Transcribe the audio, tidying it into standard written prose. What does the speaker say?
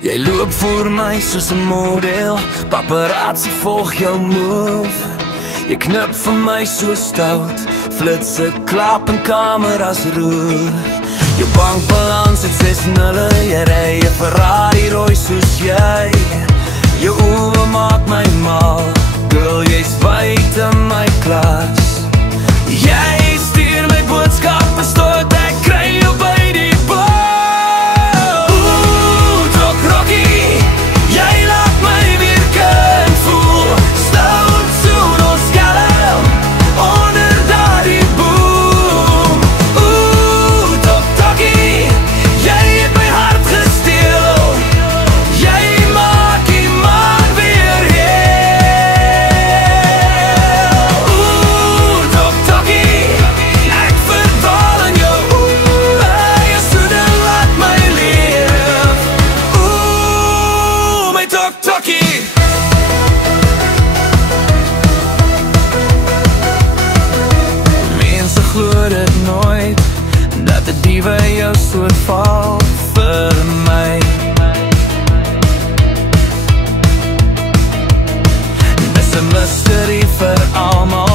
Jy loop voor my soos 'n model, paparazzi volg jou move. Jy knip vir my so stout, flitse klap en kameras roer. Jou bankbalans het 6-0, jy ry 'n Ferrari rooi soos jy. Jou oë maak my mal, girl jy's buite my klas. Jy stuur my boodskappe stot, ek kry jou by die bar. Ooh, Doc Rocky, jy laat my weer kind voel. Stout soen ons skelm, onder daardie boom. Ooh, Doc Rocky, jy het my hart gesteel. Jy maak die man weer heel. Ooh, Doc Rocky, ek verdwaal in jou oë. Jou soene laat my leef. Ooh, my Doc Rocky. Mense glo dit nooit, dat 'n diewe jou soort val vir my. Dis 'n mysterie vir almal.